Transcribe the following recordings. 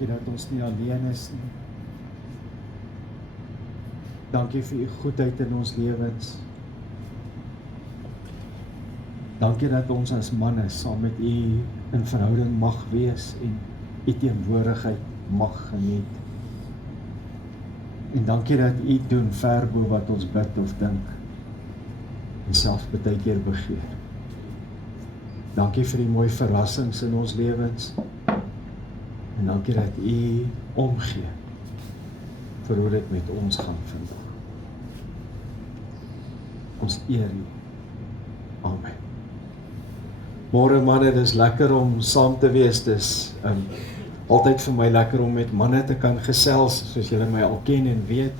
Dankie dat ons nie alleen is nie. Dankie vir u goedheid in ons lewens. Dankie dat ons as manne saam met u in verhouding mag wees en u teenwoordigheid mag geniet. En dankie dat u doen ver bo wat ons bid of dink en selfs baie keer begeer. Dankie vir die mooi verrassings in ons lewens en dankie dat u omgee vir hoe dit met ons gaan vandag. Ons eer u. Amen. Môre manne, dis lekker om saam te wees. Dis altyd vir my lekker om met manne te kan gesels, soos julle my al ken en weet.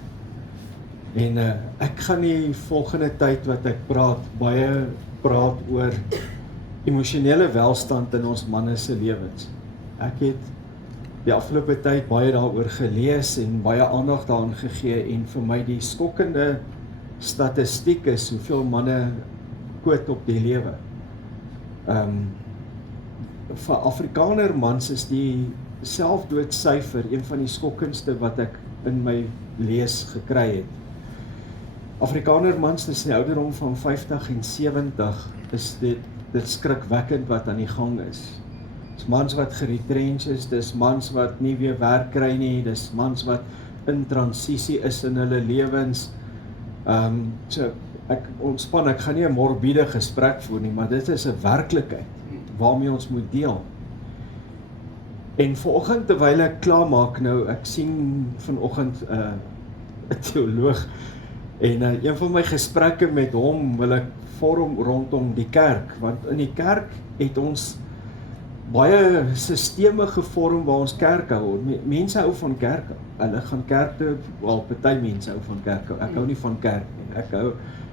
En ek gaan die volgende tyd wat ek baie praat oor emosionele welstand in ons manne se lewens. Ek het die afgelope tyd baie daaroor gelees en baie aandag daaraan gegee en vir my die skokkende statistiek is hoeveel manne quit op die lewe. Vir Afrikaner mans is die selfdoodsyfer een van die skokkendste wat ek in my lees gekry het. Afrikaner mans is in die ouderdom van 50 en 70 is dit skrikwekkend wat aan die gang is. Dis mans wat geretrench is, dis mans wat nie weer werk kry nie, dis mans wat in transisie is in hulle lewens. So ek ontspan, ek gaan nie 'n morbiede gesprek voer nie, maar dit is 'n werklikheid waarmee ons moet deel. En vanoggend terwyl ek klaar maak nou, ek sien vanoggend 'n teoloog en een van my gesprekke met hom wil ek vorm rondom die kerk, want in die kerk het ons baie sisteme gevorm waar ons kerk hou. Mense hou van kerk, hulle gaan kerk toe, wel party mense hou van kerk, ek hou nie van kerk nie,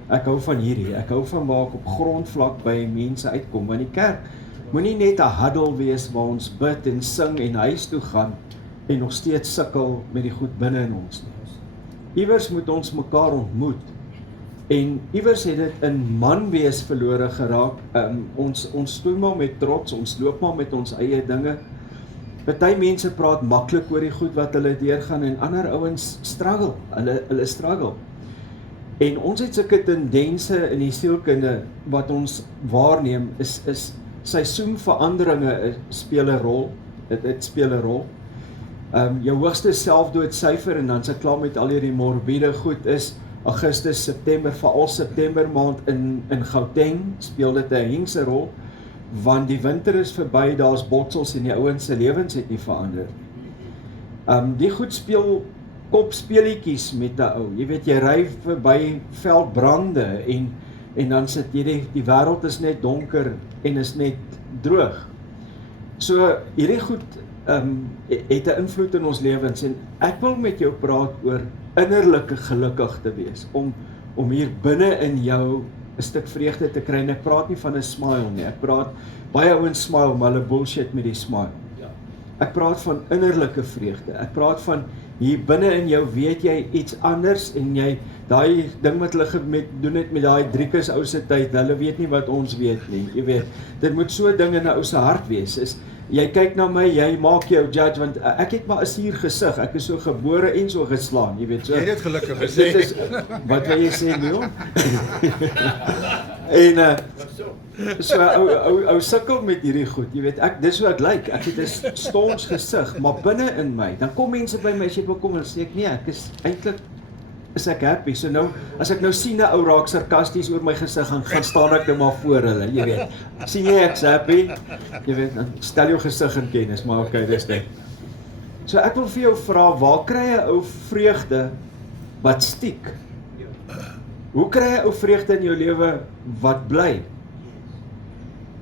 ek hou van hierdie, ek hou van waar ek op grondvlak by mense uitkom, want die kerk moenie net 'n huddle wees waar ons bid en sing en huis toe gaan en nog steeds sukkel met die goed binne in ons nie. Iewers moet ons mekaar ontmoet en iewers het dit in man wees verlore geraak. Ons stoel maar met trots, ons loop maar met ons eie dinge. Party mense praat maklik oor die goed wat hulle deurgaan en ander ouens struggle, hulle struggle. En ons het sulke tendense in die sielkunde wat ons waarneem is seisoenveranderinge speel 'n rol. Dit speel 'n rol. Jou hoogste selfdoodsyfer en dan se klaar met al hierdie morbiede goed is Augustus, September, veral September maand in Gauteng speel dit 'n hengse rol, want die winter is verby, daar's botsels en die ouens se lewens het nie verander. Die goed speel kopspeletjies met 'n ou. Jy weet, jy ry verby veldbrande en dan sit jy die wêreld is net donker en is net droog. So hierdie goed het 'n invloed in ons lewens en ek wil met jou praat oor innerlike gelukkig te wees, om hier binne in jou 'n stuk vreugde te kry. En ek praat nie van 'n smile nie. Ek praat baie ouens smile, maar hulle bullshit met die smile. Ek praat van innerlike vreugde. Ek praat van hier binne in jou weet jy iets anders en jy daai ding wat hulle doen het met daai Driekus ou se tyd, hulle weet nie wat ons weet nie. Jy weet, dit moet so ding in 'n ou se hart wees. Jy kyk na my, jy maak jou judge, want ek het maar 'n suur gesig, ek is so gebore en so geslaan, jy weet so. Jy het dit gelukkig gesê. Dit is, wat wil jy sê, Leon? En so ou sukkel met hierdie goed, jy weet, dis hoe ek lyk, ek het 'n stons gesig, maar binne in my, dan kom mense by my as jy bekom en sê ek nee, ek is eintlik is ek happy. So nou, as ek nou sien 'n ou raak sarkasties oor my gesig, gaan staan ek nou maar voor hulle, jy weet. Sien jy ek's happy? Jy weet, dan stel jou gesig in kennis, maar okay, dis dit. So ek wil vir jou vra, waar kry 'n ou vreugde wat stiek? Hoe kry 'n ou vreugde in jou lewe wat bly?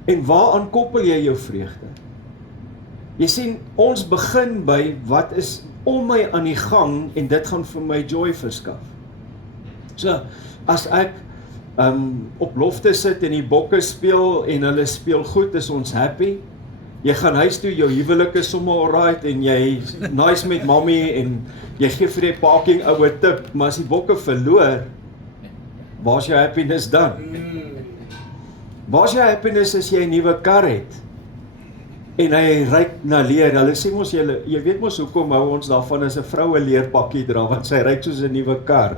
En waaraan koppel jy jou vreugde? Jy sien, ons begin by wat is om my aan die gang en dit gaan vir my joy verskaf. So, as ek op lofte sit en die bokke speel en hulle speel goed, is ons happy. Jy gaan huis toe, jou huwelik is sommer alright en jy nice met mommy en jy gee vir die parking oue tip, maar as die bokke verloor, waar's jou happiness dan? Waar's jou happiness as jy 'n nuwe kar het? En hy ryk na leer. Hulle sê mos jy weet mos hoekom hou ons daarvan as 'n vrou 'n leerpakkie dra, want sy ryk soos 'n nuwe kar.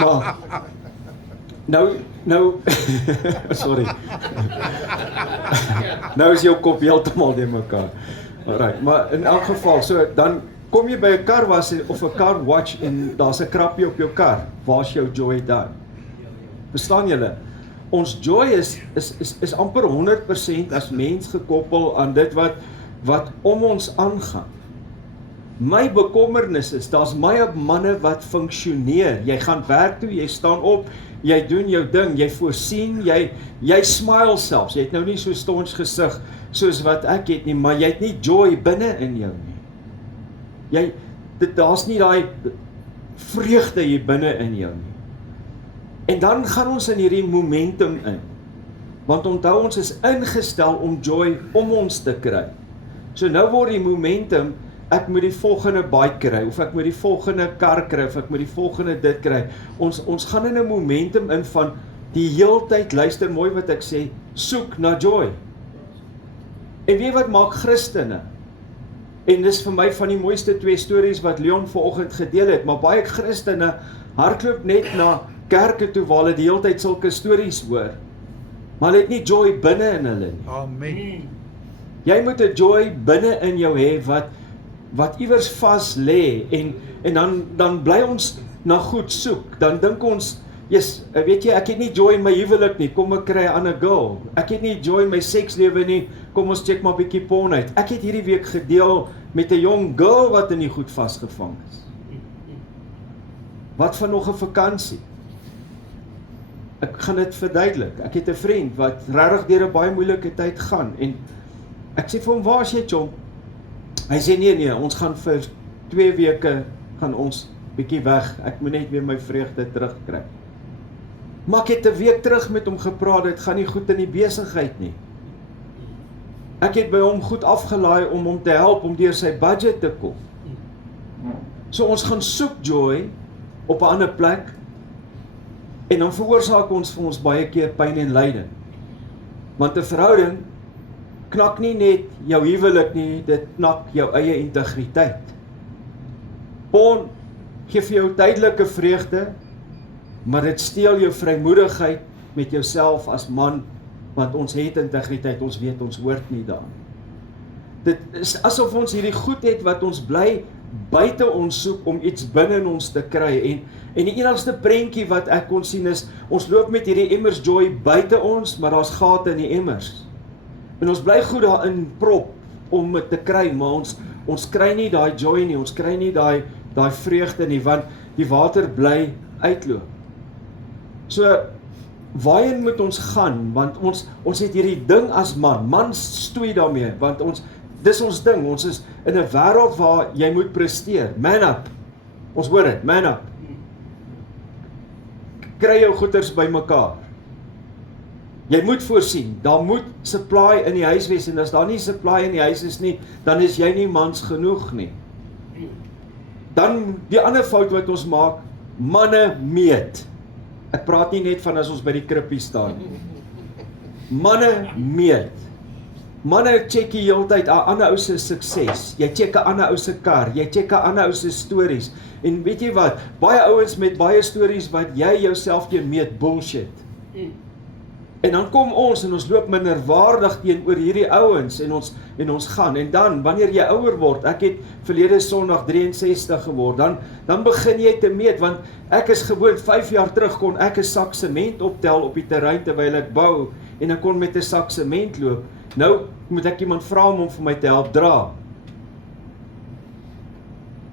Maar nou sorry. Nou is jou kop heeltemal de mekaar. Alright, maar in elk geval, so dan kom jy by 'n karwas of 'n car watch en daar's 'n krappie op jou kar. Waar's jou joy dan? Verstaan julle? Ons joy is amper 100% as mens gekoppel aan dit wat om ons aangaan. My bekommernis is, daar's baie manne wat funksioneer. Jy gaan werk toe, jy staan op, jy doen jou ding, jy voorsien, jy smile selfs. Jy het nou nie so stons gesig soos wat ek het nie, maar jy het nie joy binne in jou nie. Daar's nie daai vreugde hier binne in jou nie. En dan gaan ons in hierdie momentum in. Want onthou, ons is ingestel om joy om ons te kry. So nou word die momentum, ek moet die volgende bike kry, of ek moet die volgende kar kry, of ek moet die volgende dit kry. Ons gaan in 'n momentum in van die heeltyd, luister mooi wat ek sê, soek na joy. En weet wat maak Christene? En dis vir my van die mooiste 2 stories wat Leon vanoggend gedeel het, maar baie Christene hardloop net na kerke toe waar hulle die hele tyd sulke stories hoor, maar hulle het nie joy binne in hulle nie. Amen. Jy moet 'n joy binne in jou hê wat iewers vas lê en dan bly ons na goed soek. Dan dink ons, weet jy, ek het nie joy in my huwelik nie, kom ek kry 'n ander girl. Ek het nie joy in my sekslewe nie, kom ons check maar 'n bietjie porn uit. Ek het hierdie week gedeel met 'n jong girl wat in die goed vasgevang is. Wat van nog 'n vakansie? Ek gaan dit verduidelik. Ek het 'n vriend wat regtig deur 'n baie moeilike tyd gaan en ek sê vir hom, waar is jy, chom? Hy sê nee, ons gaan vir 2 weke gaan ons bietjie weg. Ek moet net weer my vreugde terugkry. Maar ek het 'n week terug met hom gepraat, dit gaan nie goed in die besigheid nie. Ek het by hom goed afgelaai om hom te help om deur sy budget te kom. So ons gaan soek joy op 'n ander plek. En dan veroorsaak ons vir ons baie keer pyn en lyding. Want 'n verhouding knak nie net jou huwelik nie, dit knak jou eie integriteit. Porn gee vir jou tydelike vreugde, maar dit steel jou vrymoedigheid met jouself as man, want ons het integriteit, ons weet ons hoort nie daar. Dit is asof ons hierdie goed het wat ons bly buite ons soek om iets binne in ons te kry. En die enigste prentjie wat ek kon sien is, ons loop met hierdie emmers joy buite ons, maar daar's gate in die emmers. En ons bly goed daarin prop om dit te kry, maar ons kry nie daai joy nie, ons kry nie daai vreugde nie, want die water bly uitloop. So, waarheen moet ons gaan? Want ons het hierdie ding as man stoei daarmee, want dis ons ding, ons is in 'n wêreld waar jy moet presteer, man up, ons hoor dit, man up. Kry jou goeders by mekaar. Jy moet voorsien, daar moet supply in die huis wees, en as daar nie supply in die huis is nie, dan is jy nie mans genoeg nie. Dan, die ander fout wat ons maak, manne meet. Ek praat nie net van as ons by die krippie staan. Manne meet. Manne check die hele tyd 'n ander ou se sukses. Jy check 'n ander ou se kar, jy check 'n ander ou se stories. En weet jy wat? Baie ouens met baie stories wat jy jouself teen meet, bullshit. En dan kom ons en ons loop minderwaardig teenoor hierdie ouens en ons gaan. En dan, wanneer jy ouer word, ek het verlede Sondag 63 geword, dan begin jy te meet, want ek is gewoon 5 jaar terug kon ek 'n sak sement optel op die terrein terwyl ek bou, en ek kon met 'n sak sement loop. Nou moet ek iemand vra om vir my te help dra.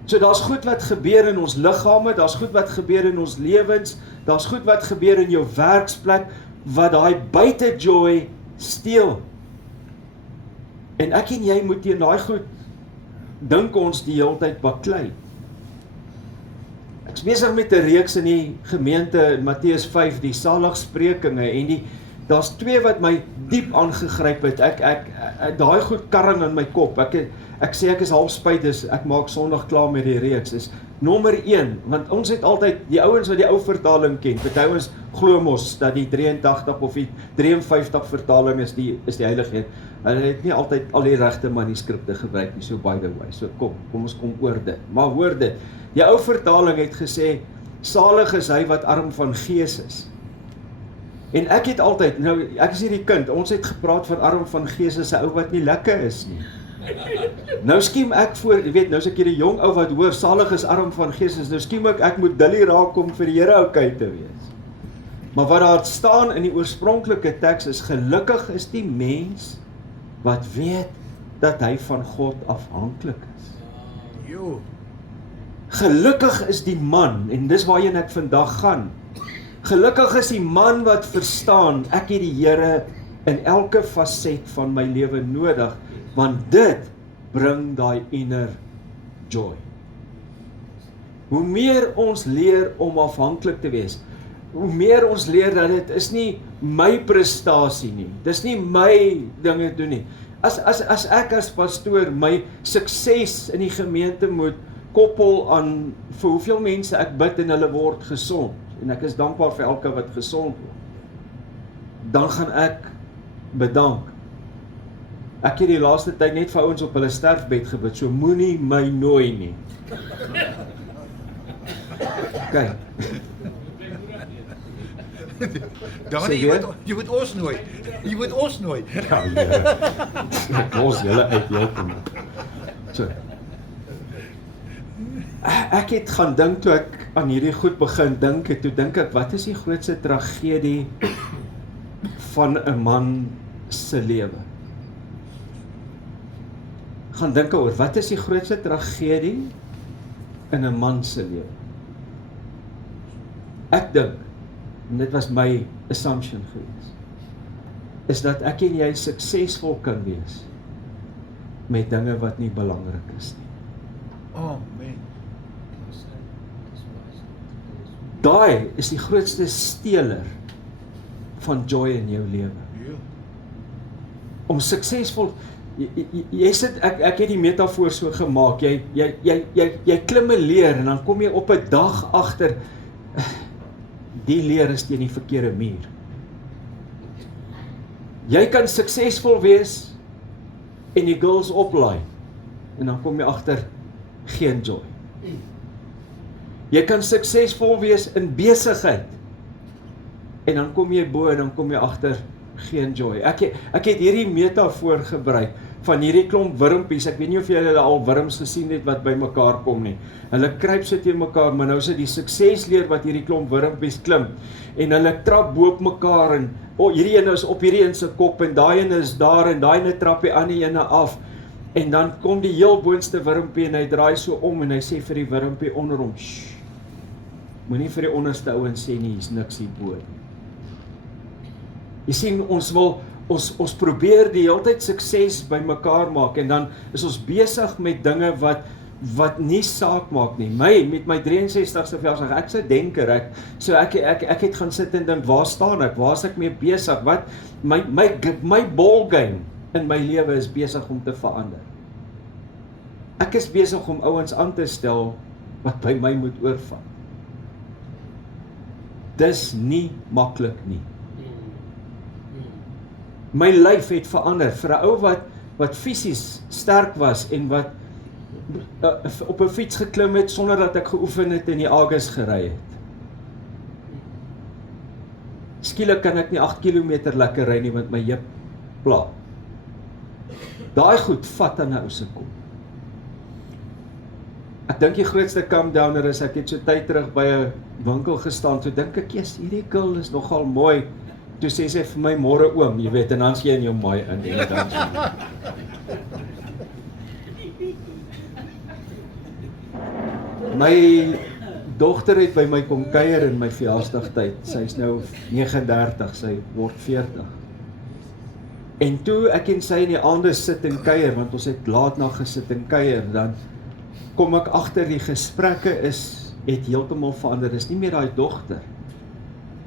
So daar's goed wat gebeur in ons liggame, daar's goed wat gebeur in ons lewens, daar's goed wat gebeur in jou werksplek, wat daai buite joy steel. En ek en jy moet teen daai goed dink ons die hele tyd baklei. Ek's besig met 'n reeks in die gemeente in Matteus 5, die saligsprekinge, en daar's 2 wat my diep aangegryp het. Ek daai goed karring in my kop. Ek sê ek is half spyt, dus ek maak Sondag klaar met die reeks. Nommer 1, want ons het altyd, die ouens wat die ou vertaling ken, party ouens glo mos dat die 83 of die 53 vertaling is die Heilige Een. Hulle het nie altyd al die regte manuskripte gebruik nie, so by the way. So kom ons kom oor dit. Maar hoor dit, die ou vertaling het gesê, salig is hy wat arm van gees is. En ek het altyd, nou ek is hierdie kind, ons het gepraat van arm van gees is 'n ou wat nie lekker is nie. Nou skiem ek voor, jy weet, nou is ek hierdie jong ou wat hoor, salig is arm van gees is, nou skiem ek moet dilly raak om vir die Here okay te wees. Maar wat daar staan in die oorspronklike teks is, gelukkig is die mens wat weet dat hy van God afhanklik is. Gelukkig is die man, en dis waarheen ek vandag gaan, gelukkig is die man wat verstaan, ek het die Here in elke faset van my lewe nodig, want dit bring daai inner joy. Hoe meer ons leer om afhanklik te wees, hoe meer ons leer dat dit is nie my prestasie nie, dis nie my dinge doen nie. As ek as pastoor my sukses in die gemeente moet koppel aan vir hoeveel mense ek bid en hulle word gesond, en ek is dankbaar vir elke wat gesond word, dan gaan ek bedank. Ek het die laaste tyd net vir ouens op hulle sterfbed gebid, so moenie my nooi nie. Kyk. Danie, jy moet ons nooi. Jy moet ons nooi. Ja, Here. Ek los julle uit heeltemal. So. Ek het gaan dink toe ek aan hierdie goed begin dink het, toe dink ek, wat is die grootste tragedie van 'n man se lewe? Gaan dink oor, wat is die grootste tragedie in 'n man se lewe? Ek dink, en dit was my assumption gewees, is dat ek en jy suksesvol kan wees met dinge wat nie belangrik is nie. Amen. Daai is die grootste steler van joy in jou lewe. Om suksesvol, jy sit, ek het die metafoor so gemaak, jy klim 'n leer en dan kom jy op 'n dag agter, die leer is teen die verkeerde muur. Jy kan suksesvol wees en die girls oplaai en dan kom jy agter geen joy. Jy kan suksesvol wees in besigheid en dan kom jy bo en dan kom jy agter geen joy. Ek het hierdie metafoor gebruik van hierdie klomp wurmpies. Ek weet nie of julle al wurms gesien het wat by mekaar kom nie. Hulle kruip so teen mekaar, maar nou is dit die suksesleer wat hierdie klomp wurmpies klim en hulle trap bo op mekaar en hierdie ene is op hierdie een se kop en daai ene is daar en daai ene trap die ander ene af. En dan kom die heel boonste wurmpie en hy draai so om en hy sê vir die wurmpie onder hom, shh, moenie vir die onderste ouens sê nie, hier's niks hierbo. Jy sien, ons probeer die hele tyd sukses by mekaar maak en dan is ons besig met dinge wat nie saak maak nie. Met my 63ste verjaarsdag, ek's 'n denker, ek het gaan sit en dink, waar staan ek? Waar is ek mee besig? Wat my ballgame in my lewe is besig om te verander. Ek is besig om ouens aan te stel wat by my moet oorvat. Dis nie maklik nie. My lyf het verander vir 'n ou wat fisies sterk was en wat op 'n fiets geklim het sonder dat ek geoefen het en die Agus gery het. Skielik kan ek nie 8 km lekker ry nie want my heup pla. Daai goed vat aan 'n ou se kop. Ek dink die grootste calm downer is, ek het so tyd terug by 'n winkel gestaan, toe dink ek, yes, hierdie girl is nogal mooi. Toe sê sy vir my, môre oom, jy weet, en dan sê jy in jou maai in, en dan my dogter het by my kom kuier in my verjaarsdagtyd. Sy is nou 39, sy word 40. En toe ek en sy in die aande sit en kuier, want ons het laat na gesit en kuier, dan kom ek agter die gesprekke het heeltemal verander. Dis nie meer daai dogter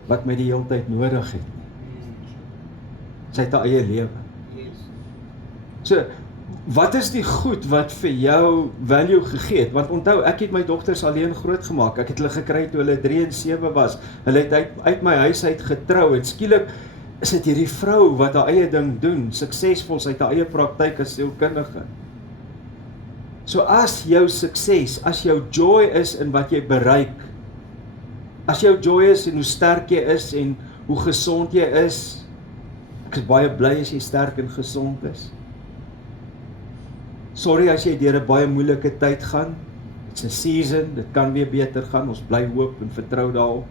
wat my die hele tyd nodig het. Sy het haar eie lewe. So, wat is die goed wat vir jou value gegee het? Want onthou, ek het my dogters alleen groot gemaak. Ek het hulle gekry toe hulle 3 en 7 was. Hulle het uit my huis uit getrou en skielik is dit hierdie vrou wat haar eie ding doen, suksesvol, sy het haar eie praktyk as sielkundige. So as jou sukses, as jou joy is in wat jy bereik, as jou joy is in hoe sterk jy is en hoe gesond jy is, ek is baie bly as jy sterk en gesond is. Sorry as jy deur 'n baie moeilike tyd gaan, it's a season, dit kan weer beter gaan, ons bly hoop en vertrou daarop.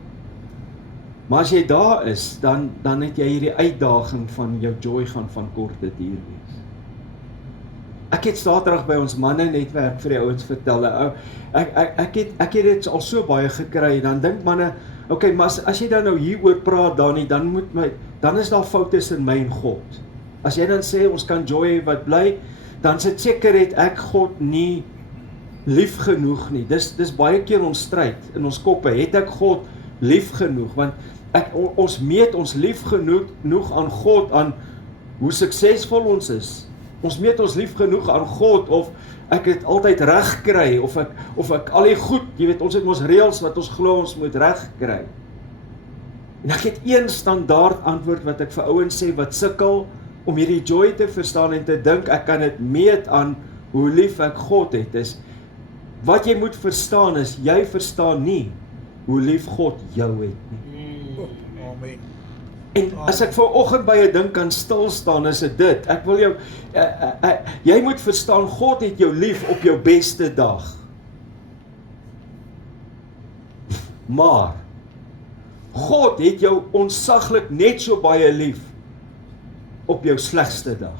Maar as jy daar is, dan het jy hierdie uitdaging van jou joy gaan van korte duur wees. Ek het Saterdag by ons manne netwerk vir die ouens vertel, ek het dit al so baie gekry, dan dink manne, okay, maar as jy dan nou hieroor praat, dan is daar fout tussen my en God. As jy dan sê, ons kan joy hê wat bly, dan sit seker het ek God nie lief genoeg nie. Dis baie keer ons stryd in ons koppe, het ek God lief genoeg, want ons meet ons lief genoeg aan God, aan hoe suksesvol ons is. Ons meet ons lief genoeg aan God, of ek het altyd reg kry, of ek al die goed, jy weet, ons het ons reëls wat ons glo ons moet reg kry. En ek het een standaard antwoord wat ek vir ouens sê wat sukkel om hierdie joy te verstaan en te dink ek kan dit meet aan hoe lief ek God het, is wat jy moet verstaan is, jy verstaan nie hoe lief God jou het nie. Amen. En as ek vanoggend by 'n ding kan stil staan, is dit. Ek wil jou, jy moet verstaan, God het jou lief op jou beste dag. Maar God het jou ontsaglik net so baie lief op jou slegste dag.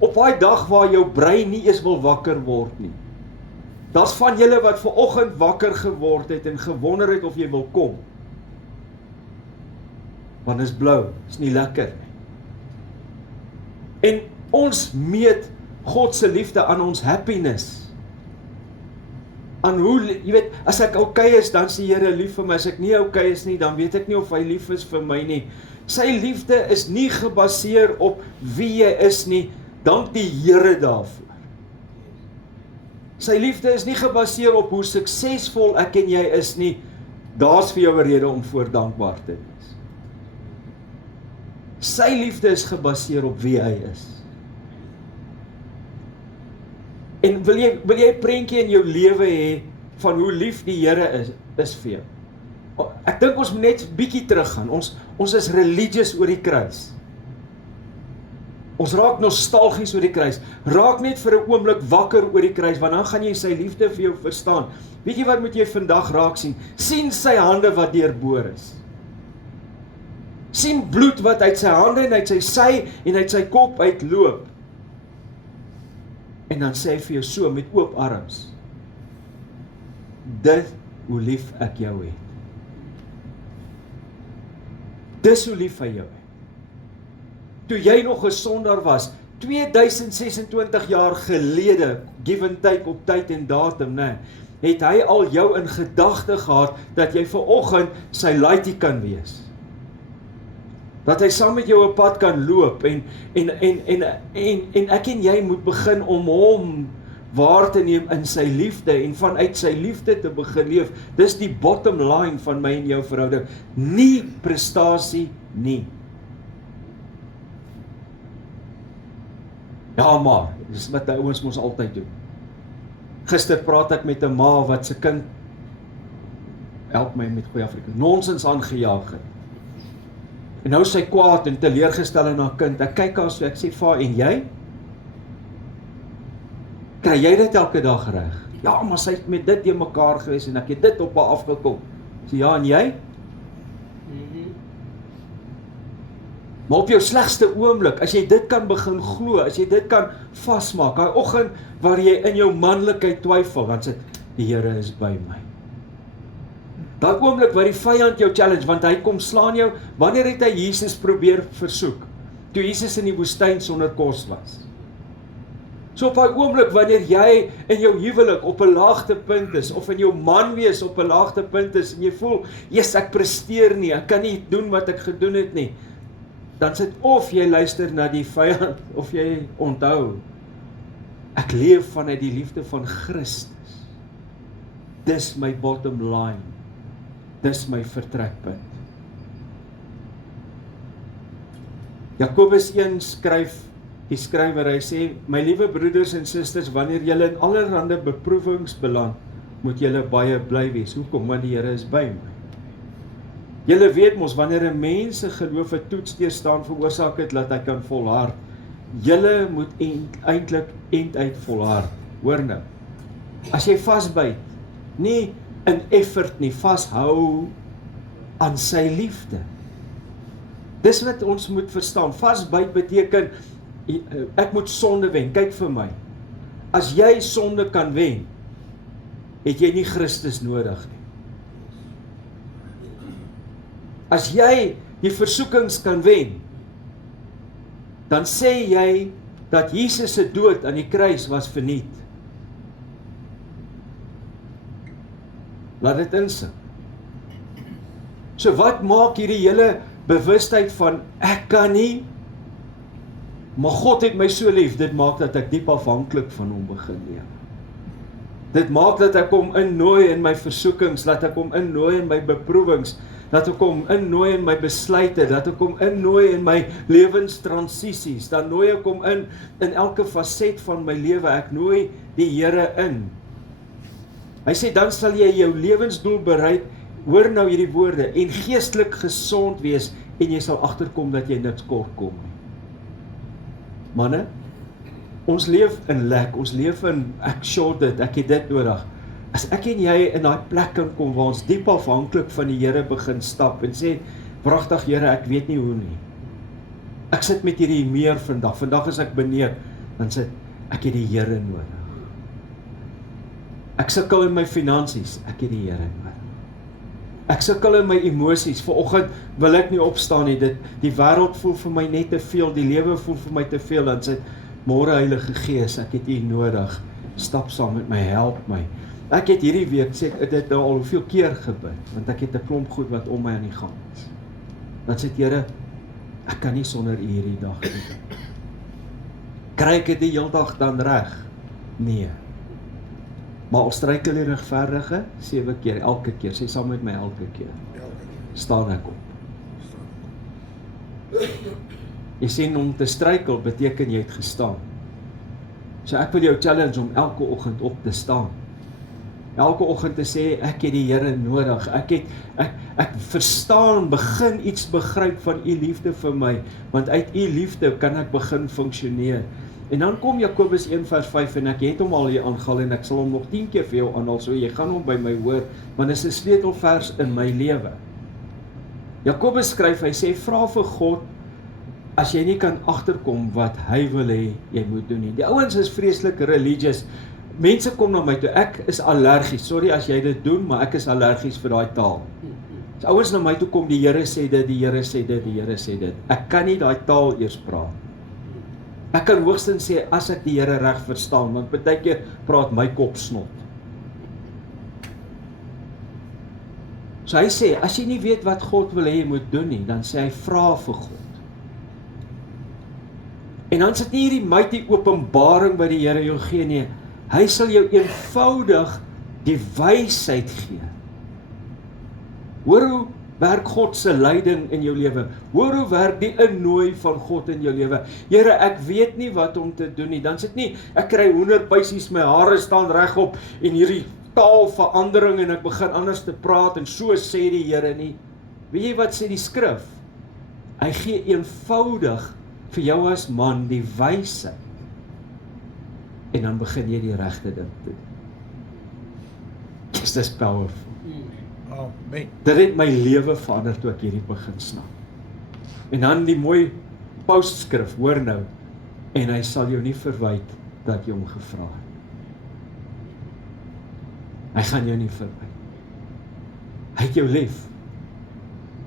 Op daai dag waar jou brein nie eens wil wakker word nie. Daar's van julle wat vanoggend wakker geword het en gewonder het of jy wil kom. Want is blou, is nie lekker nie. En ons meet God se liefde aan ons happiness. Aan hoe, jy weet, as ek okay is, dan is die Here lief vir my. As ek nie okay is nie, dan weet ek nie of hy lief is vir my nie. Sy liefde is nie gebaseer op wie jy is nie, dank die Here daarvoor. Sy liefde is nie gebaseer op hoe suksesvol ek en jy is nie, daar's vir jou 'n rede om voor dankbaar te wees. Sy liefde is gebaseer op wie hy is. En wil jy 'n prentjie in jou lewe hê van hoe lief die Here is vir jou? Ek dink ons moet net bietjie teruggaan. Ons is religious oor die kruis. Ons raak nostalgies oor die kruis. Raak net vir 'n oomblik wakker oor die kruis, want dan gaan jy sy liefde vir jou verstaan. Weet jy wat moet jy vandag raak sien? Sien sy hande wat deurboor is. Sien bloed wat uit sy hande en uit sy sy en uit sy kop uitloop. En dan sê hy vir jou so met oop arms, dit hoe lief ek jou het. Dis hoe lief hy jou het. Toe jy nog 'n sondaar was, 2026 jaar gelede, give and take op tyd en datum, het hy al jou in gedagte gehad, dat jy vanoggend sy laaitie kan wees. Dat hy saam met jou 'n pad kan loop, en ek en jy moet begin om hom waar te neem in sy liefde, en vanuit sy liefde te begin leef. Dis die bottom line van my en jou verhouding. Nie prestasie nie. Ja, maar, dis wat die ouens mos altyd doen. Gister praat ek met 'n ma wat se kind, help my met goeie Afrikaans, nonsens aangejaag het. En nou sy kwaad en teleurgestel in haar kind. Ek kyk haar so, ek sê, "Va, en jy? Kry jy dit elke dag reg?" "Ja, maar sy het met dit in mekaar gewees en ek het dit op haar afgekom." Sê, "Ja, en jy?" Maar op jou slegste oomblik, as jy dit kan begin glo, as jy dit kan vasmaak, daai oggend waar jy in jou manlikheid twyfel, dan sê, die Here is by my. Daai oomblik waar die vyand jou challenge, want hy kom slaan jou, wanneer het hy Jesus probeer versoek? Toe Jesus in die woestyn sonder kos was. So op daai oomblik wanneer jy in jou huwelik op 'n laagtepunt is, of in jou man wees op 'n laagtepunt is, en jy voel, "Jesus, ek presteer nie, ek kan nie doen wat ek gedoen het nie." Dan sit of jy luister na die vyand, of jy onthou, leef vanuit die liefde van Christus. Dis my bottom line. Dis my vertrekpunt. Jakobus 1 skryf, die skrywer, hy sê, my liewe broeders en susters, wanneer julle in allerhande beproewings beland, moet julle baie bly wees. Hoekom? Want die Here is by my. Julle weet mos, wanneer 'n mens se geloof 'n toets deurstaan veroorsaak het, dat hy kan volhard. Julle moet eintlik uit volhard. Hoor nou. As jy vasbyt, nie in effort nie, vashou aan sy liefde. Dis wat ons moet verstaan. Vasbyt beteken, ek moet sonde wen. Kyk vir my. As jy sonde kan wen, het jy nie Christus nodig nie. As jy die versoekings kan wen, dan sê jy dat Jesus se dood aan die kruis was verniet. Laat dit insink. So wat maak hierdie hele bewustheid van ek kan nie, maar God het my so lief, dit maak dat ek diep afhanklik van hom begin lewe. Dit maak dat ek hom innooi in my versoekings, dat ek hom innooi in my beproewings, dat ek hom innooi in my besluite, dat ek hom innooi in my lewenstransisies, dan nooi ek hom in elke faset van my lewe, ek nooi die Here in. Hy sê, dan sal jy jou lewensdoel bereik, hoor nou hierdie woorde, en geestelik gesond wees, en jy sal agterkom dat jy niks kort kom nie. Manne, ons leef in lek, ons leef in, ek short dit, ek het dit nodig. As ek en jy in daai plek kan kom, waar ons diep afhanklik van die Here begin stap, en sê, pragtig Here, ek weet nie hoe nie. Ek sit met hierdie meer vandag is ek beneden, dan sê ek het die Here nodig. Ek sukkel in my finansies, ek het die Here nodig. Ek sukkel in my emosies, vanoggend wil ek nie opstaan nie, die wêreld voel vir my net te veel, die lewe voel vir my te veel, dan sê, môre Heilige Gees, ek het U nodig, stap saam met my, help my. Ek het hierdie week, sê ek dit nou al hoeveel keer gebid, want ek het 'n klomp goed wat om my aan die gang is. Dan sê Here, ek kan nie sonder U hierdie dag doen. Kry ek dit die hele dag dan reg? Nee. Maar al struikel die regverdige 7 keer, elke keer, sê saam met my elke keer. Staan ek op. Jy sien, om te struikel beteken jy het gestaan. So ek wil jou challenge om elke oggend op te staan. Elke oggend te sê, ek het die Here nodig, ek verstaan, begin iets begryp van U liefde vir my, want uit U liefde kan ek begin funksioneer. En dan kom Jakobus 1 vers 5, en ek het hom al hier aangehaal, en ek sal hom nog 10 keer vir jou aanhaal, so jy gaan hom by my hoor, want dit is 'n sleutelvers in my lewe. Jakobus skryf, hy sê, vra vir God, as jy nie kan agterkom wat hy wil hê jy moet doen nie. Die ouens is vreeslik religious. Mense kom na my toe, ek is allergies, sorry as jy dit doen, maar ek is allergies vir daai taal. As ouens na my toe kom, die Here sê dit, die Here sê dit, die Here sê dit. Ek kan nie daai taal eers praat. Ek kan hoogstens sê, as ek die Here reg verstaan, want baie keer praat my kop snot. So hy sê, as jy nie weet wat God wil hê jy moet doen nie, dan sê hy, vra vir God. En dan sit nie hierdie mighty openbaring by die Here jou gee nie, hy sal jou eenvoudig die wysheid gee. Hoor hoe werk God se leiding in jou lewe? Hoor hoe werk die innooi van God in jou lewe? Here, ek weet nie wat om te doen nie. Dan sit nie, ek kry 100 pysies, my hare staan regop en hierdie taalverandering en ek begin anders te praat en so sê die Here nie. Weet jy wat sê die skrif? Hy gee eenvoudig vir jou as man die wysheid. En dan begin jy die regte ding te doen. Dis powerful. Amen. Dit het my lewe verander toe ek hierdie begin snap. En dan die mooi postskrif, hoor nou, en hy sal jou nie verwyd dat jy hom gevra het. Hy gaan jou nie verwyd. Hy het jou lief.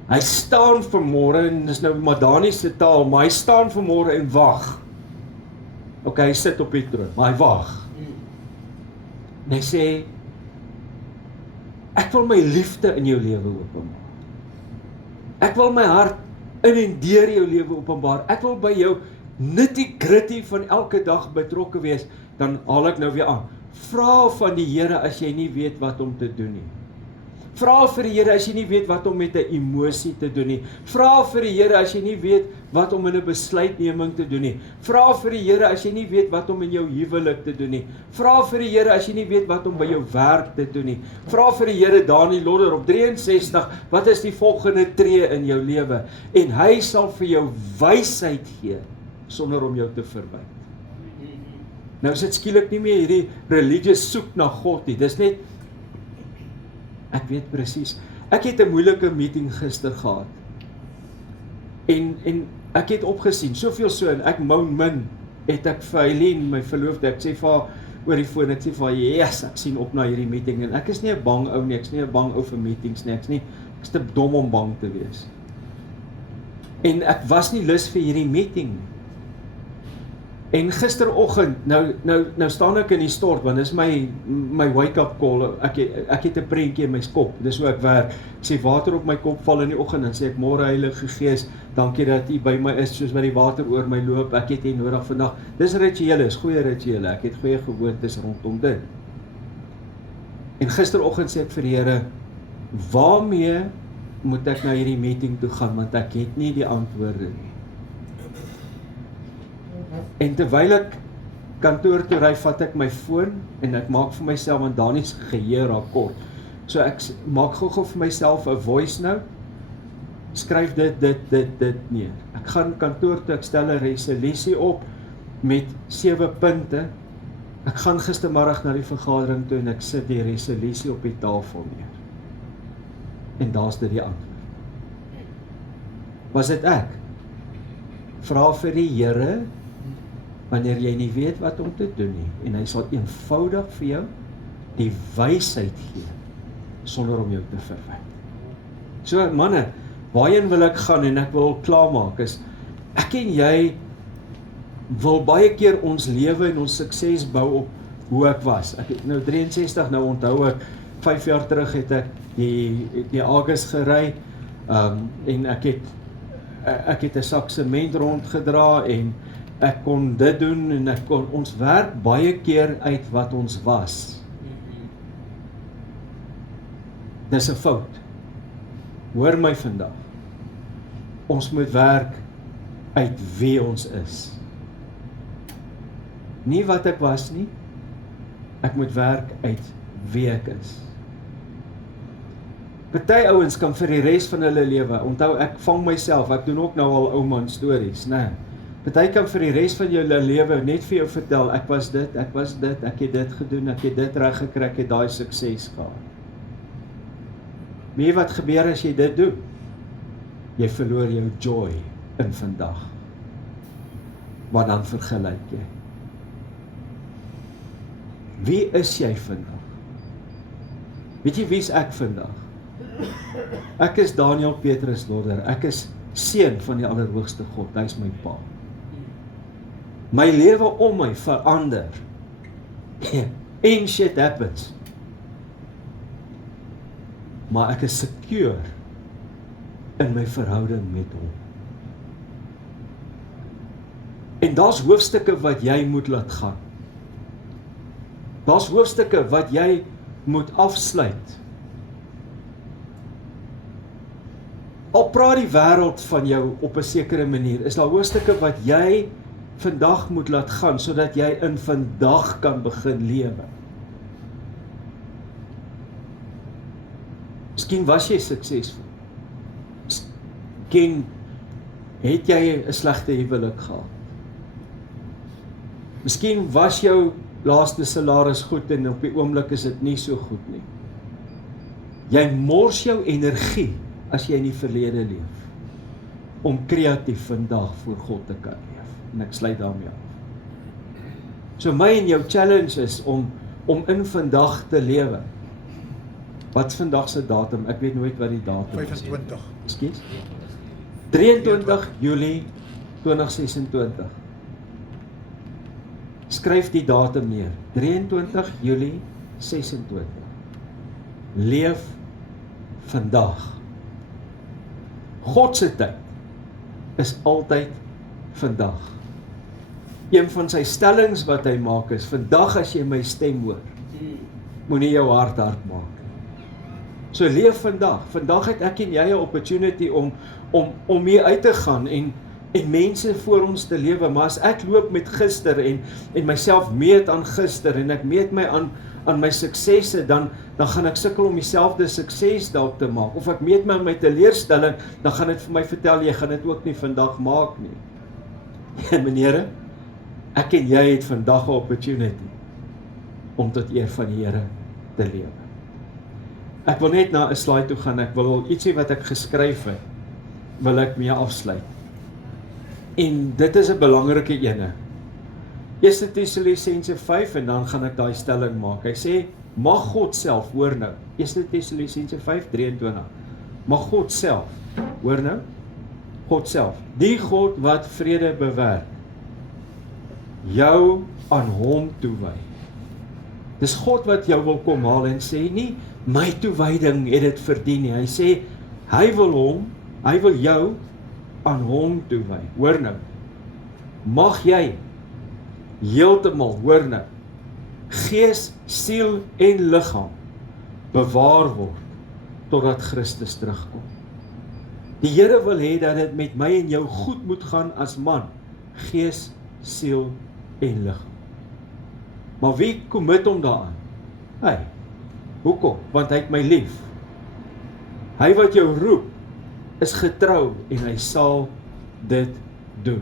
Hy staan vanmôre, en dis nou Madani se taal, maar hy staan vanmôre en wag. Ok, hy sit op die troon, maar hy wag. En hy sê, ek wil my liefde in jou lewe openbaar. Ek wil my hart in en deur jou lewe openbaar. Ek wil by jou nitty-gritty van elke dag betrokke wees, dan haal ek nou weer aan. Vra van die Here as jy nie weet wat om te doen nie. Vra vir die Here as jy nie weet wat om met 'n emosie te doen nie. Vra vir die Here as jy nie weet wat om in 'n besluitneming te doen nie. Vra vir die Here as jy nie weet wat om in jou huwelik te doen nie. Vra vir die Here as jy nie weet wat om by jou werk te doen nie. Vra vir die Here Daniel Lodder op 63, wat is die volgende tree in jou lewe? En hy sal vir jou wysheid gee sonder om jou te verwyd. Nou is dit skielik nie meer hierdie religious soek na God nie. Dis net ek weet presies. Ek het 'n moeilike meeting gister gehad. En ek het opgesien, soveel so en ek moan min het ek vir Eileen, my verloofde, ek sê vir haar oor die foon, ek sê vir haar, yes, ek sien op na hierdie meeting en ek is nie 'n bang ou nie, ek is nie 'n bang ou vir meetings nie, ek is te dom om bang te wees. En ek was nie lus vir hierdie meeting nie. En gisteroggend, nou staan ek in die stort, want dis my wake-up call, ek het 'n prentjie in my kop, dis hoe ek werk, ek sê water op my kop val in die oggend, en sê ek, môre Heilige Gees, dankie dat U by my is, soos wat die water oor my loop, ek het U nodig vandag, dis rituele, is goeie rituele, ek het goeie gewoontes rondom dit. En gisteroggend sê ek vir die Here, waarmee moet ek na hierdie meeting toe gaan, want ek het nie die antwoorde nie. En terwyl ek kantoor toe ry, vat ek my foon en ek maak vir myself, want Dani se geheue raak kort. So ek maak gou-gou vir myself 'n voice note, skryf dit neer. Ek gaan kantoor toe, ek stel 'n resolusie op met 7 punte. Ek gaan gistermiddag na die vergadering toe en ek sit die resolusie op die tafel neer. En daar's dit die antwoord. Was dit ek? Vra vir die Here wanneer jy nie weet wat om te doen nie, en hy sal eenvoudig vir jou die wysheid gee, sonder om jou te verwyd. So manne, waarheen wil ek gaan en ek wil klaarmaak is, ek en jy wil baie keer ons lewe en ons sukses bou op hoe ek was. Ek het nou 63, nou onthou ek, 5 jaar terug het ek die Agus gery, en ek het 'n sak sement rondgedra, en ek kon dit doen, en ons werk baie keer uit wat ons was. Dis 'n fout. Hoor my vandag. Ons moet werk uit wie ons is. Nie wat ek was nie, ek moet werk uit wie ek is. Party ouens kan vir die res van hulle lewe, onthou ek vang myself, ek doen ook nou al ou man stories, né? Party kan vir die res van jou lewe net vir jou vertel, ek was dit, ek het dit gedoen, ek het dit reg gekry, ek het daai sukses gehad. Weet jy wat gebeur as jy dit doen? Jy verloor jou joy in vandag. Wat dan vergelyk jy? Wie is jy vandag? Weet jy wie's ek vandag? Ek is Daniel Petrus Lodder, ek is seun van die Allerhoogste God, hy is my pa. My lewe om my verander. En shit happens. Maar ek is secure in my verhouding met hom. En daar's hoofstukke wat jy moet laat gaan. Daar's hoofstukke wat jy moet afsluit. Al praat die wêreld van jou op 'n sekere manier, is daar hoofstukke wat jy vandag moet laat gaan, sodat jy in vandag kan begin lewe. Miskien was jy suksesvol. Miskien het jy 'n slegte huwelik gehad. Miskien was jou laaste salaris goed en op die oomblik is dit nie so goed nie. Jy mors jou energie as jy in die verlede leef, om kreatief vandag voor God te kan leef. En ek sluit daarmee af. So my en jou challenge is om in vandag te lewe. Wat is vandag se datum? Ek weet nooit wat die datum is. 25. Ekskuus? 23 Julie 2026. Skryf die datum neer. 23 Julie 26. Leef vandag. God se tyd is altyd vandag. Een van sy stellings wat hy maak is, vandag as jy my stem hoor, moenie jou hart hard maak. So leef vandag. Vandag het ek en jy 'n opportunity om mee uit te gaan en mense voor ons te lewe, maar as ek loop met gister en myself meet aan gister en ek meet my aan my suksesse, dan gaan ek sukkel om dieselfde sukses dalk te maak. Of ek meet my aan my teleurstelling, dan gaan dit vir my vertel, jy gaan dit ook nie vandag maak nie. En menere, ek en jy het vandag 'n opportunity om tot eer van die Here te lewe. Ek wil net na 'n slide toe gaan, ek wil ietsie wat ek geskryf het, wil ek mee afsluit. En dit is 'n belangrike ene. 1 Tessalonisense 5 en dan gaan ek daai stelling maak. Hy sê, mag God self, hoor nou, 1 Tessalonisense 5:23, mag God self, hoor nou, God self, die God wat vrede bewerk, jou aan hom toewy. Dis God wat jou wil kom haal en sê nie, my toewyding het dit verdien nie. Hy sê, hy wil jou aan hom toewy. Hoor nou, mag jy heeltemal, hoor nou, gees, siel en liggaam bewaar word totdat Christus terugkom. Die Here wil hê dat dit met my en jou goed moet gaan as man, gees, siel en liggaam. Maar wie commit hom daaraan? Hy. Hoekom? Want hy het my lief. Hy wat jou roep, is getrou en hy sal dit doen.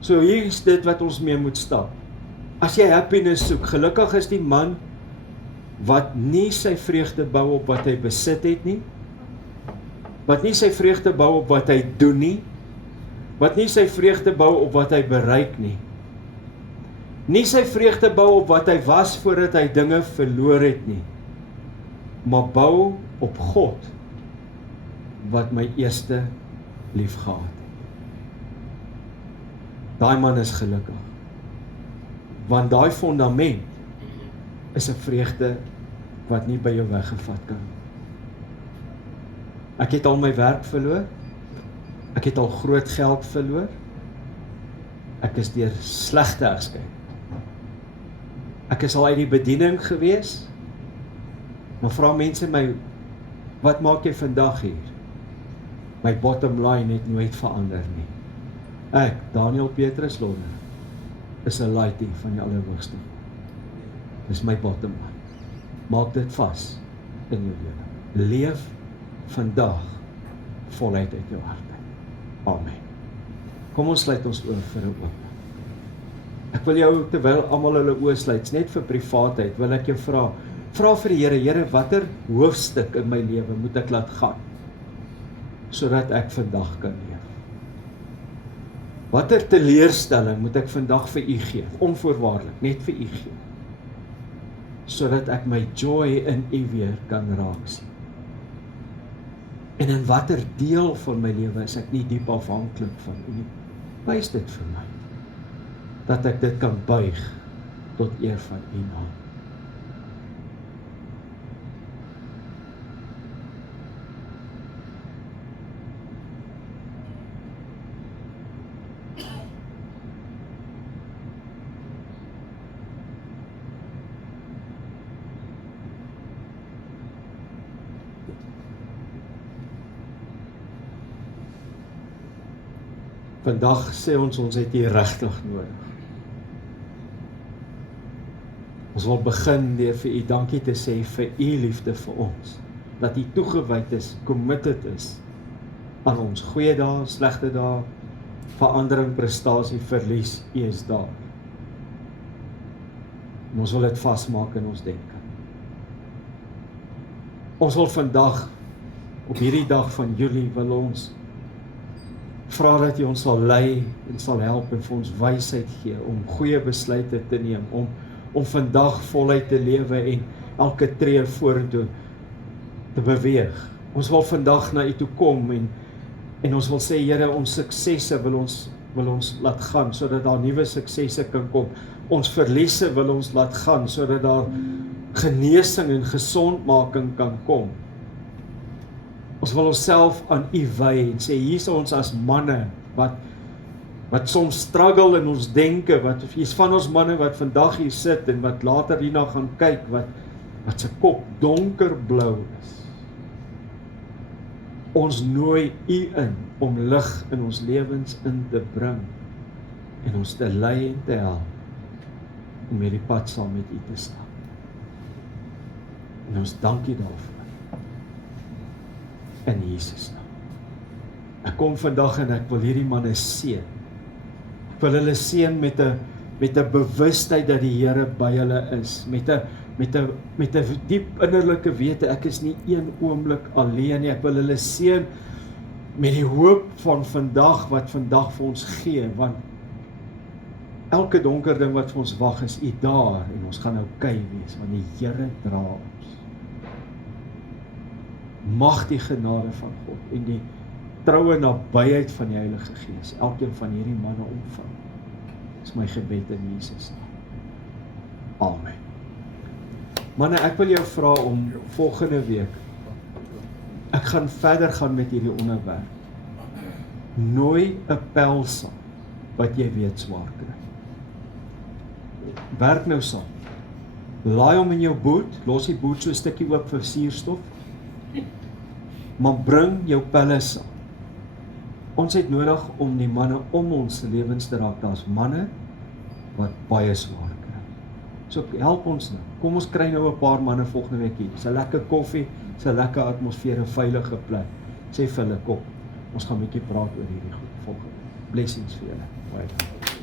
So hier is dit wat ons mee moet stap. As jy happiness soek, gelukkig is die man wat nie sy vreugde bou op wat hy besit het nie, wat nie sy vreugde bou op wat hy doen nie, wat nie sy vreugde bou op wat hy bereik nie, nie sy vreugde bou op wat hy was voordat hy dinge verloor het nie, maar bou op God wat my eerste lief gehad het. Daai man is gelukkig, want daai fondament is 'n vreugde wat nie by jou weggevat kan. Ek het al my werk verloor, ek het al groot geld verloor, ek is deur slegte egskeid. Ek is al uit die bediening gewees, maar vra mense my, wat maak jy vandag hier? My bottom line het nooit verander nie. Ek, Daniel Petrus Lonner, is 'n laaitie van die Allerhoogste. Dis my bottom line. Maak dit vas in jou lewe. Leef vandag voluit uit jou hart. Amen. Kom ons sluit ons oë vir 'n oomblik. Ek wil jou, terwyl almal hulle oë sluit, net vir privaatheid, wil ek jou vra vir die Here, Here, watter hoofstuk in my lewe moet ek laat gaan, sodat ek vandag kan leef? Watter teleurstelling moet ek vandag vir U gee, onvoorwaardelik, net vir U gee, sodat ek my joy in U weer kan raak sien? En in watter deel van my lewe is ek nie diep afhanklik van U nie? Wys dit vir my, dat ek dit kan buig tot eer van U naam. Vandag sê ons het U regtig nodig. Ons wil begin deur vir U dankie te sê vir U liefde vir ons, dat U toegewyd is, committed is aan ons goeie dae, slegte dae, verandering, prestasie, verlies, U is daar. En ons wil dit vasmaak in ons denke. Ons wil vandag, op hierdie dag van Julie, wil ons vra dat U ons sal lei en sal help en vir ons wysheid gee om goeie besluite te neem, om vandag voluit te lewe en elke tree vorentoe te beweeg. Ons wil vandag na U toe kom en ons wil sê, Here, ons suksesse wil ons laat gaan, sodat daar nuwe suksesse kan kom. Ons verliese wil ons laat gaan, sodat daar genesing en gesondmaking kan kom. Ons wil onsself aan U wy en sê, hier is ons as manne, wat wat soms struggle in ons denke, wat hier's van ons manne wat vandag hier sit en wat later hierna gaan kyk, wat se kop donkerblou is. Ons nooi U in om lig in ons lewens in te bring en ons te lei en te help om hierdie pad saam met U te stap. En ons dank U daarvoor. In Jesus naam. Ek kom vandag en ek wil hierdie manne seën. Ek wil hulle seën met 'n bewustheid dat die Here by hulle is, met 'n diep innerlike wete, ek is nie een oomblik alleen nie. Ek wil hulle seën met die hoop van vandag wat vandag vir ons gee, want elke donker ding wat vir ons wag is U daar en ons gaan okay wees, want die Here dra ons. Mag die genade van God en die troue nabyheid van die Heilige Gees elkeen van hierdie manne omvang. Dis my gebed in Jesus naam. Amen. Manne, ek wil jou vra om volgende week, ek gaan verder gaan met hierdie onderwerp. Nooi 'n pel saam wat jy weet swaar kry. Werk nou saam. Laai hom in jou boot, los die boot so 'n stukkie oop vir suurstof. Maar bring jou pelle saam. Ons het nodig om die manne om ons se lewens te raak. Daar's manne wat baie swaar kry. So help ons nou. Kom ons kry nou 'n paar manne volgende week hier. Dis 'n lekker koffie, dis 'n lekker atmosfeer, 'n veilige plek. Sê vir hulle, kom. Ons gaan 'n bietjie praat oor hierdie goed volgende. Blessings vir julle. Baie dankie.